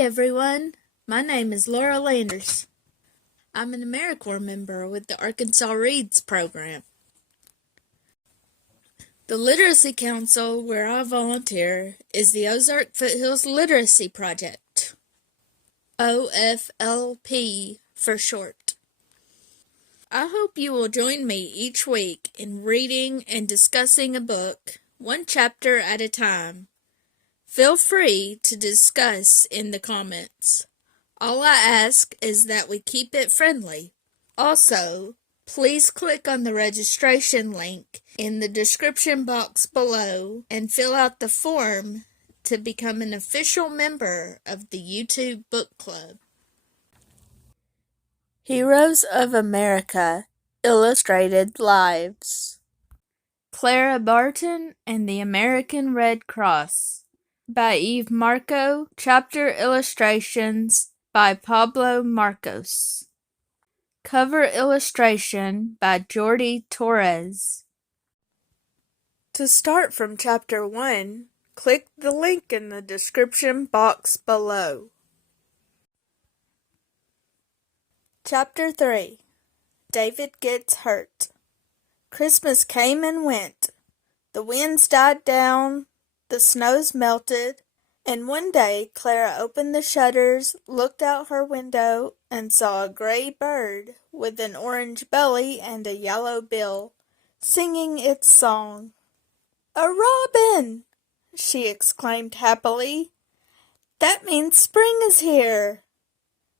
everyone, my name is Laura Landers. I'm an AmeriCorps member with the Arkansas Reads program. The Literacy Council where I volunteer is the Ozark Foothills Literacy Project, OFLP for short. I hope you will join me each week in reading and discussing a book, one chapter at a time. Feel free to discuss in the comments. All I ask is that we keep it friendly. Also, please click on the registration link in the description box below and fill out the form to become an official member of the YouTube Book Club. Heroes of America Illustrated Lives. Clara Barton and the American Red Cross by Eve Marco. Chapter illustrations by Pablo Marcos. Cover illustration by Jordi Torres. To start from Chapter 1, click the link in the description box below. Chapter 3. David Gets Hurt. Christmas came and went. The winds died down, the snows melted, and one day Clara opened the shutters, looked out her window, and saw a gray bird with an orange belly and a yellow bill, singing its song. "A robin!" she exclaimed happily. "That means spring is here!"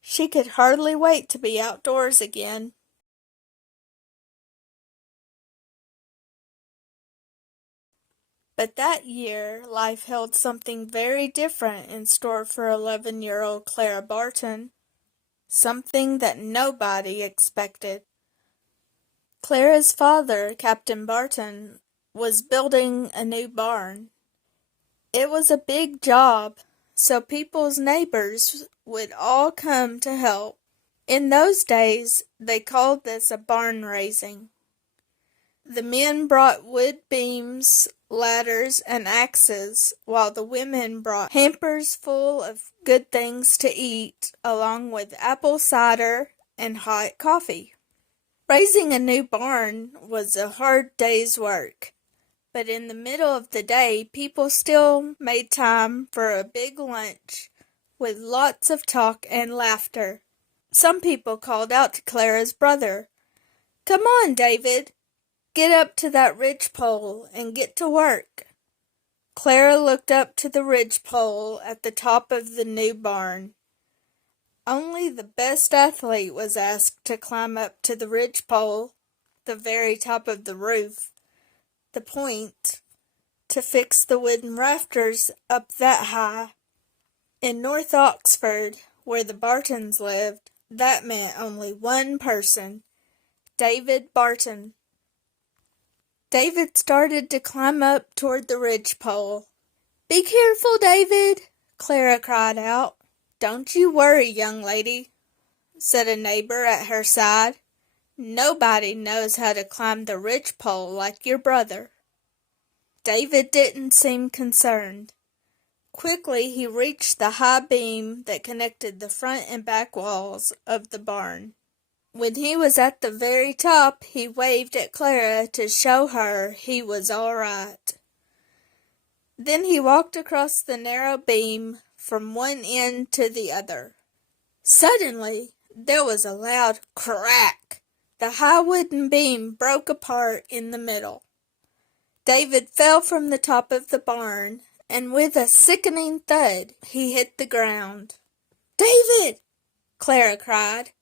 She could hardly wait to be outdoors again. But that year, life held something very different in store for 11-year-old Clara Barton. Something that nobody expected. Clara's father, Captain Barton, was building a new barn. It was a big job, so people's neighbors would all come to help. In those days, they called this a barn raising. The men brought wood beams, ladders, and axes, while the women brought hampers full of good things to eat, along with apple cider and hot coffee. Raising a new barn was a hard day's work, but in the middle of the day, people still made time for a big lunch with lots of talk and laughter. Some people called out to Clara's brother, "Come on, David! Get up to that ridgepole and get to work." Clara looked up to the ridgepole at the top of the new barn. Only the best athlete was asked to climb up to the ridgepole, the very top of the roof, the point, to fix the wooden rafters up that high. In North Oxford, where the Bartons lived, that meant only one person, David Barton. David started to climb up toward the ridgepole. "Be careful, David," Clara cried out. "Don't you worry, young lady," said a neighbor at her side. "Nobody knows how to climb the ridgepole like your brother." David didn't seem concerned. Quickly he reached the high beam that connected the front and back walls of the barn. When he was at the very top, he waved at Clara to show her he was all right. Then he walked across the narrow beam from one end to the other. Suddenly, there was a loud crack. The high wooden beam broke apart in the middle. David fell from the top of the barn, and with a sickening thud, he hit the ground. "David!" Clara cried.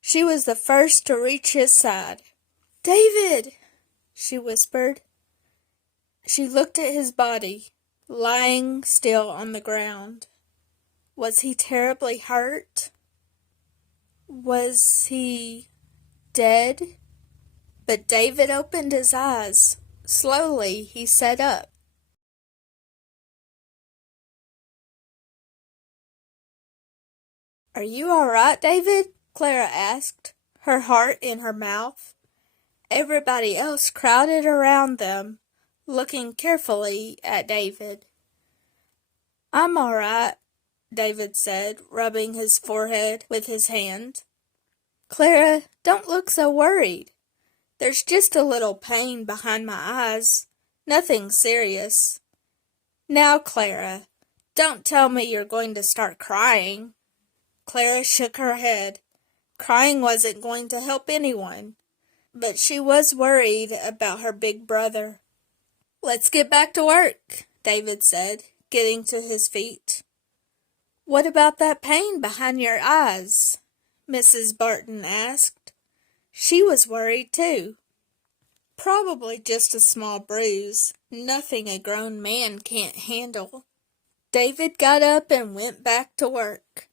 She was the first to reach his side. "David!" she whispered. She looked at his body, lying still on the ground. Was he terribly hurt? Was he dead? But David opened his eyes. Slowly he sat up. "Are you all right, David?" Clara asked, her heart in her mouth. Everybody else crowded around them, looking carefully at David. "I'm all right," David said, rubbing his forehead with his hand. Clara, don't look so worried. There's just a little pain behind my eyes. Nothing serious. Now, Clara, don't tell me you're going to start crying. Clara shook her head. Crying wasn't going to help anyone, but she was worried about her big brother. Let's get back to work, David said, getting to his feet. What about that pain behind your eyes? Mrs. Barton asked. She was worried too. Probably just a small bruise, nothing a grown man can't handle. David got up and went back to work.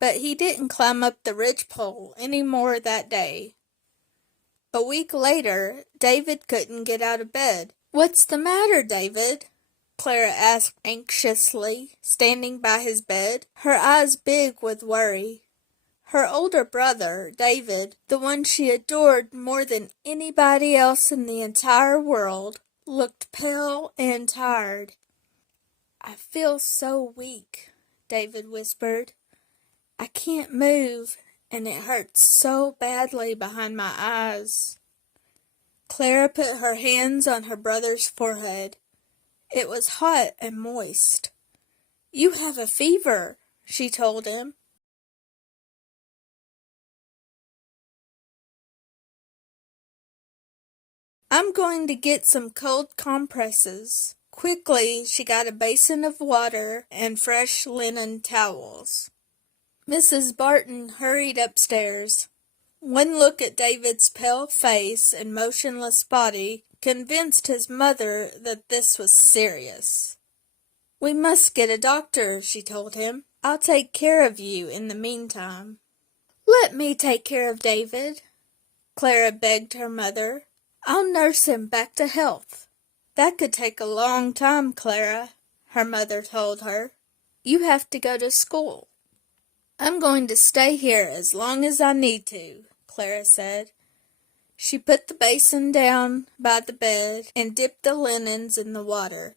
But he didn't climb up the ridgepole any more that day. A week later, David couldn't get out of bed. What's the matter, David? Clara asked anxiously, standing by his bed, her eyes big with worry. Her older brother, David, the one she adored more than anybody else in the entire world, looked pale and tired. I feel so weak, David whispered. I can't move, and it hurts so badly behind my eyes. Clara put her hands on her brother's forehead. It was hot and moist. You have a fever, she told him. I'm going to get some cold compresses. Quickly, she got a basin of water and fresh linen towels. Mrs. Barton hurried upstairs. One look at David's pale face and motionless body convinced his mother that this was serious. We must get a doctor, she told him. I'll take care of you in the meantime. Let me take care of David, Clara begged her mother. I'll nurse him back to health. That could take a long time, Clara, her mother told her. You have to go to school. I'm going to stay here as long as I need to, Clara said. She put the basin down by the bed and dipped the linens in the water,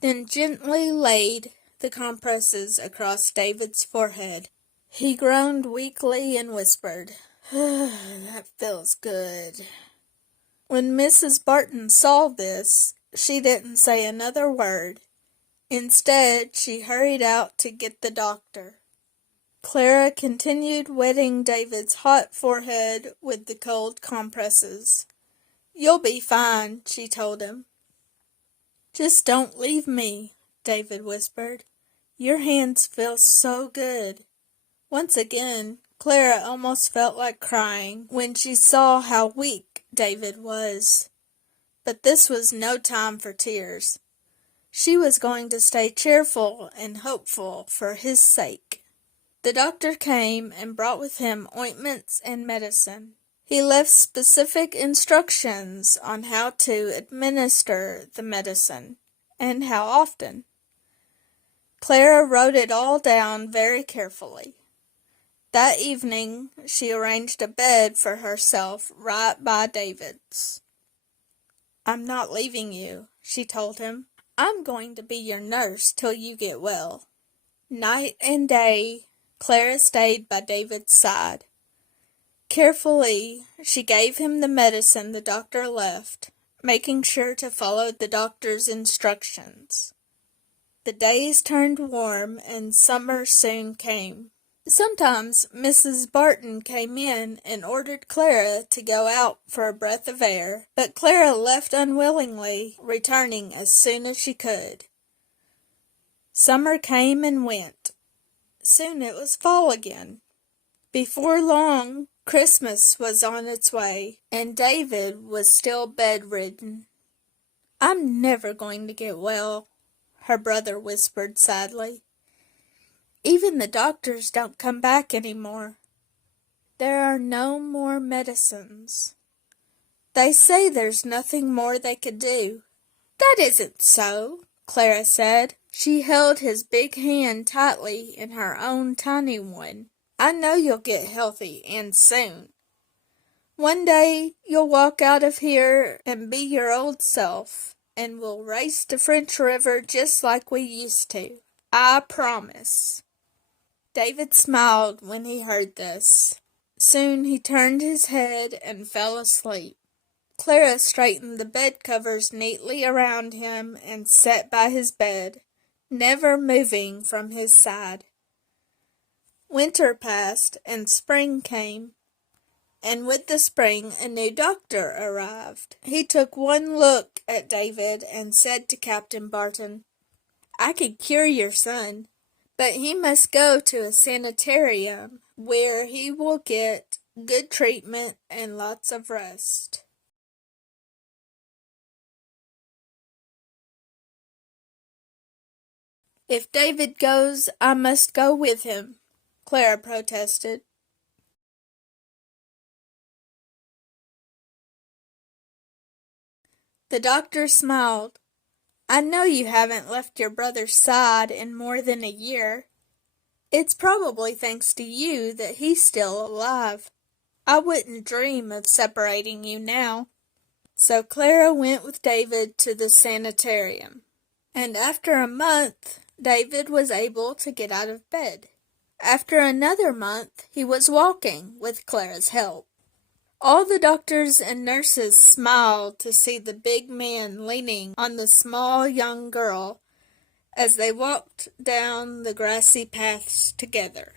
then gently laid the compresses across David's forehead. He groaned weakly and whispered, That feels good. When Mrs. Barton saw this, she didn't say another word. Instead, she hurried out to get the doctor. Clara continued wetting David's hot forehead with the cold compresses. You'll be fine, she told him. Just don't leave me, David whispered. Your hands feel so good. Once again, Clara almost felt like crying when she saw how weak David was. But this was no time for tears. She was going to stay cheerful and hopeful for his sake. The doctor came and brought with him ointments and medicine. He left specific instructions on how to administer the medicine and how often. Clara wrote it all down very carefully. That evening, she arranged a bed for herself right by David's. I'm not leaving you, she told him. I'm going to be your nurse till you get well. Night and day, Clara stayed by David's side. Carefully, she gave him the medicine the doctor left, making sure to follow the doctor's instructions. The days turned warm and summer soon came. Sometimes Mrs. Barton came in and ordered Clara to go out for a breath of air, but Clara left unwillingly, returning as soon as she could. Summer came and went. Soon it was fall again. Before long, Christmas was on its way, and David was still bedridden. I'm never going to get well, her brother whispered sadly. Even the doctors don't come back anymore. There are no more medicines. They say there's nothing more they could do. That isn't so, Clara said. She held his big hand tightly in her own tiny one. I know you'll get healthy, and soon. One day you'll walk out of here and be your old self, and we'll race the French River just like we used to. I promise." David smiled when he heard this. Soon he turned his head and fell asleep. Clara straightened the bed covers neatly around him and sat by his bed, never moving from his side. Winter passed and spring came, and with the spring a new doctor arrived. He took one look at David and said to Captain Barton, "I could cure your son, but he must go to a sanitarium where he will get good treatment and lots of rest." "If David goes, I must go with him," Clara protested. The doctor smiled. "I know you haven't left your brother's side in more than a year. It's probably thanks to you that he's still alive. I wouldn't dream of separating you now." So Clara went with David to the sanitarium, and after a month, David was able to get out of bed. After another month, he was walking with Clara's help. All the doctors and nurses smiled to see the big man leaning on the small young girl as they walked down the grassy paths together.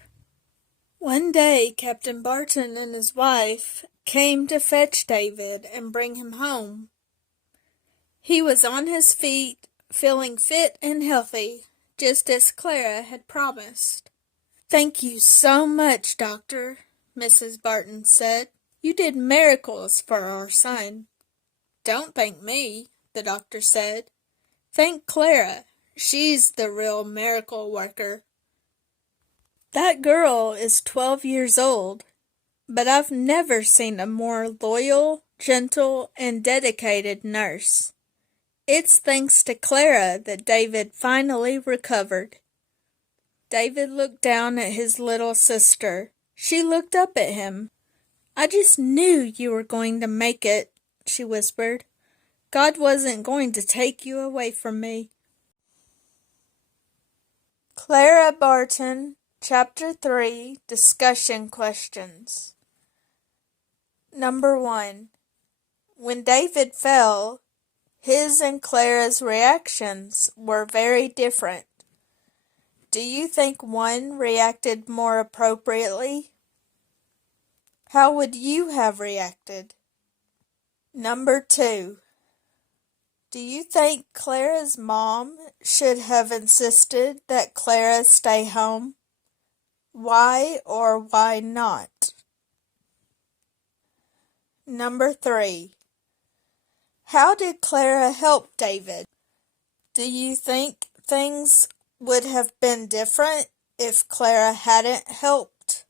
One day, Captain Barton and his wife came to fetch David and bring him home. He was on his feet, feeling fit and healthy, just as Clara had promised. "Thank you so much, Doctor," Mrs. Barton said. "You did miracles for our son." "Don't thank me," the doctor said. "Thank Clara. She's the real miracle worker. That girl is 12 years old, but I've never seen a more loyal, gentle, and dedicated nurse. It's thanks to Clara that David finally recovered." David looked down at his little sister. She looked up at him. "I just knew you were going to make it," she whispered. "God wasn't going to take you away from me." Clara Barton, Chapter 3, Discussion Questions. Number 1. When David fell, his and Clara's reactions were very different. Do you think one reacted more appropriately? How would you have reacted? Number 2. Do you think Clara's mom should have insisted that Clara stay home? Why or why not? Number 3. How did Clara help David? Do you think things would have been different if Clara hadn't helped?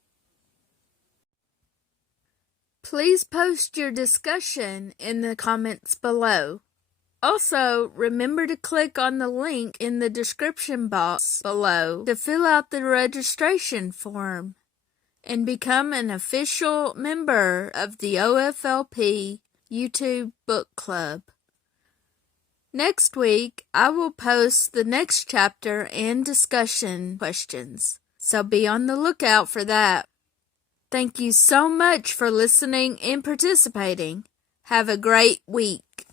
Please post your discussion in the comments below. Also, remember to click on the link in the description box below to fill out the registration form and become an official member of the OFLP YouTube Book Club. Next week, I will post the next chapter and discussion questions, so be on the lookout for that. Thank you so much for listening and participating. Have a great week.